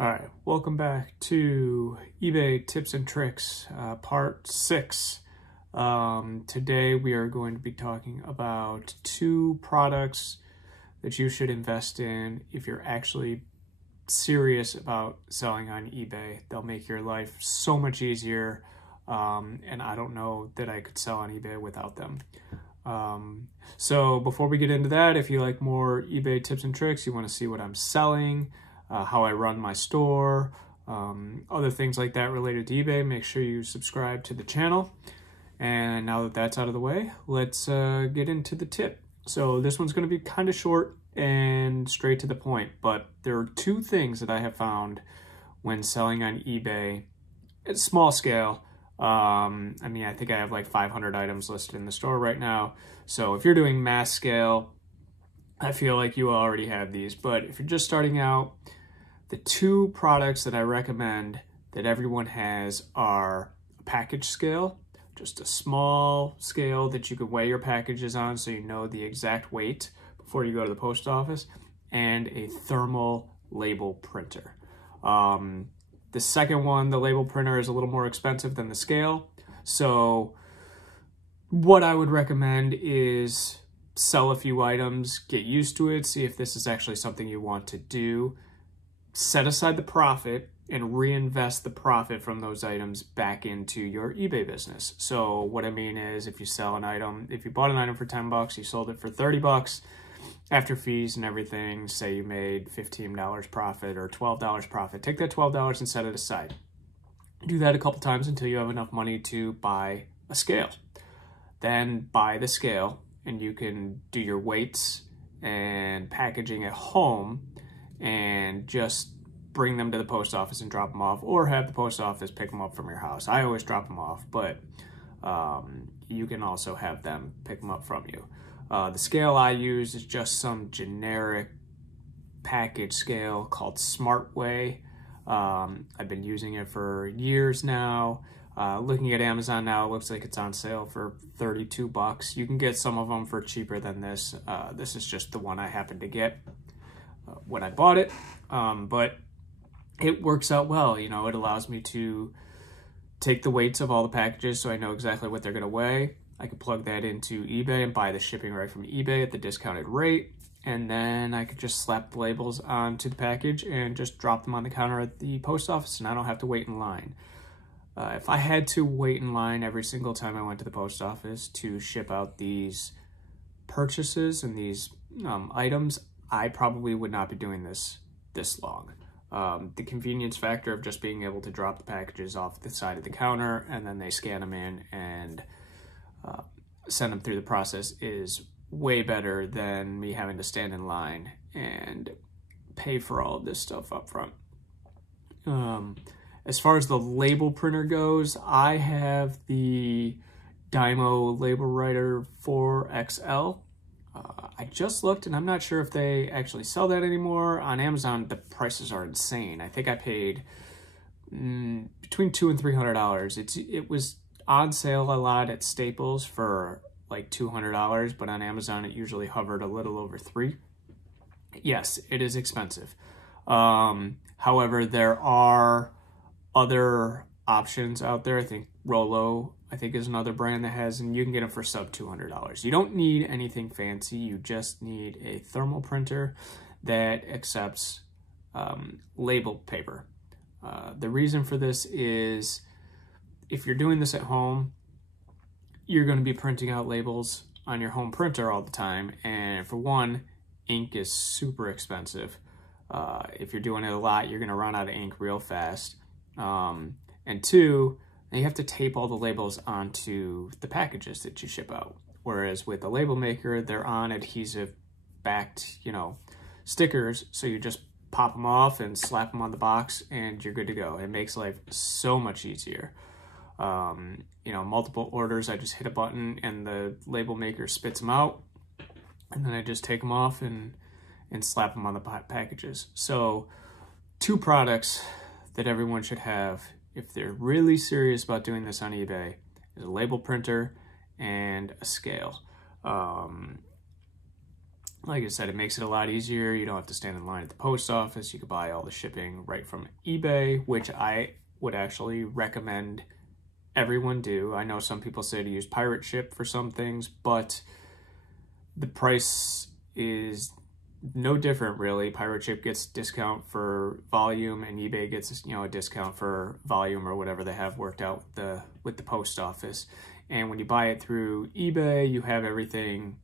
All right, welcome back to eBay tips and tricks, part 6. Today we are going to be talking about 2 products that you should invest in if you're actually serious about selling on eBay. They'll make your life so much easier, and I don't know that I could sell on eBay without them. So before we get into that, if you like more eBay tips and tricks, you want to see what I'm selling, how I run my store, other things like that related to eBay, make sure you subscribe to the channel. And now that that's out of the way, let's get into the tip. So this one's going to be kind of short and straight to the point, but there are 2 things that I have found when selling on eBay at small scale. I mean, I think I have like 500 items listed in the store right now. So if you're doing mass scale, I feel like you already have these. But if you're just starting out, the 2 products that I recommend that everyone has are a package scale, just a small scale that you can weigh your packages on so you know the exact weight before you go to the post office, and a thermal label printer. The second one, the label printer, is a little more expensive than the scale. So what I would recommend is sell a few items, get used to it, see if this is actually something you want to do. Set aside the profit and reinvest the profit from those items back into your eBay business. So what I mean is, if you sell an item, if you bought an item for 10 bucks, you sold it for 30 bucks, after fees and everything, say you made $15 profit or $12 profit, take that $12 and set it aside. Do that a couple times until you have enough money to buy a scale. Then buy the scale and you can do your weights and packaging at home and just bring them to the post office and drop them off, or have the post office pick them up from your house. I always drop them off, but you can also have them pick them up from you. The scale I use is just some generic package scale called SmartWeigh. I've been using it for years now. Looking at Amazon now, it looks like it's on sale for 32 bucks. You can get some of them for cheaper than this. This is just the one I happened to get when I bought it. But it works out well. You know, it allows me to take the weights of all the packages so I know exactly what they're going to weigh. I could plug that into eBay and buy the shipping right from eBay at the discounted rate. And then I could just slap the labels onto the package and just drop them on the counter at the post office, and I don't have to wait in line. If I had to wait in line every single time I went to the post office to ship out these purchases and these items, I probably would not be doing this long. The convenience factor of just being able to drop the packages off the side of the counter and then they scan them in and send them through the process is way better than me having to stand in line and pay for all of this stuff up front. As far as the label printer goes, I have the Dymo Label Writer 4XL. I just looked and I'm not sure if they actually sell that anymore. On Amazon, the prices are insane. I think I paid between $200 and $300. It was on sale a lot at Staples for like $200, but on Amazon it usually hovered a little over $300. Yes, it is expensive. However, there are other options out there. I think Rollo, is another brand that has, and you can get them for sub $200. You don't need anything fancy. You just need a thermal printer that accepts label paper. The reason for this is, if you're doing this at home, you're going to be printing out labels on your home printer all the time. And for one, ink is super expensive. If you're doing it a lot, you're going to run out of ink real fast. And 2, you have to tape all the labels onto the packages that you ship out. Whereas with a label maker, they're on adhesive backed, stickers. So you just pop them off and slap them on the box and you're good to go. It makes life so much easier. Multiple orders, I just hit a button and the label maker spits them out, and then I just take them off and slap them on the packages. So 2 products that everyone should have if they're really serious about doing this on eBay is a label printer and a scale. Like I said, it makes it a lot easier. You don't have to stand in line at the post office. You can buy all the shipping right from eBay, which I would actually recommend everyone do. I know some people say to use pirate ship for some things, but the price is no different really. Pirate ship gets discount for volume, and eBay gets, you know, a discount for volume or whatever they have worked out with the post office. And when you buy it through eBay, you have everything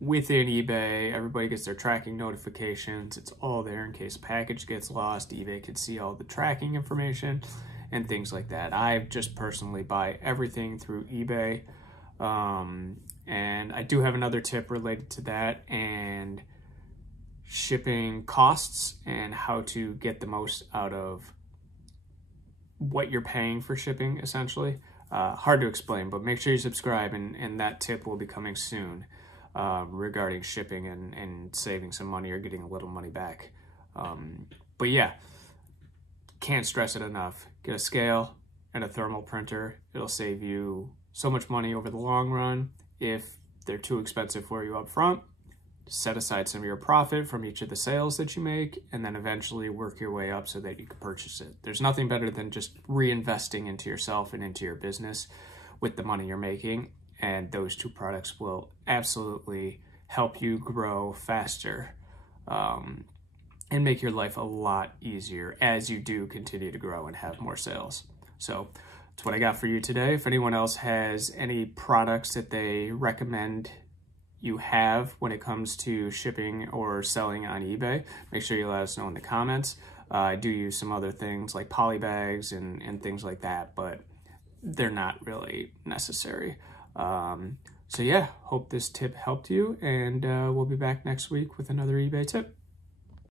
within eBay. Everybody gets their tracking notifications. It's all there in case a package gets lost. eBay can see all the tracking information and things like that. I just personally buy everything through eBay. And I do have another tip related to that and shipping costs and how to get the most out of what you're paying for shipping, essentially. Hard to explain, but make sure you subscribe, and that tip will be coming soon regarding shipping and saving some money or getting a little money back. But yeah, can't stress it enough. Get a scale and a thermal printer. It'll save you so much money over the long run. If they're too expensive for you up front, set aside some of your profit from each of the sales that you make, and then eventually work your way up so that you can purchase it. There's nothing better than just reinvesting into yourself and into your business with the money you're making, and those two products will absolutely help you grow faster and make your life a lot easier as you do continue to grow and have more sales. So that's what I got for you today. If anyone else has any products that they recommend you have when it comes to shipping or selling on eBay, make sure you let us know in the comments. I do use some other things like poly bags and things like that, but they're not really necessary. So yeah, hope this tip helped you, and we'll be back next week with another eBay tip.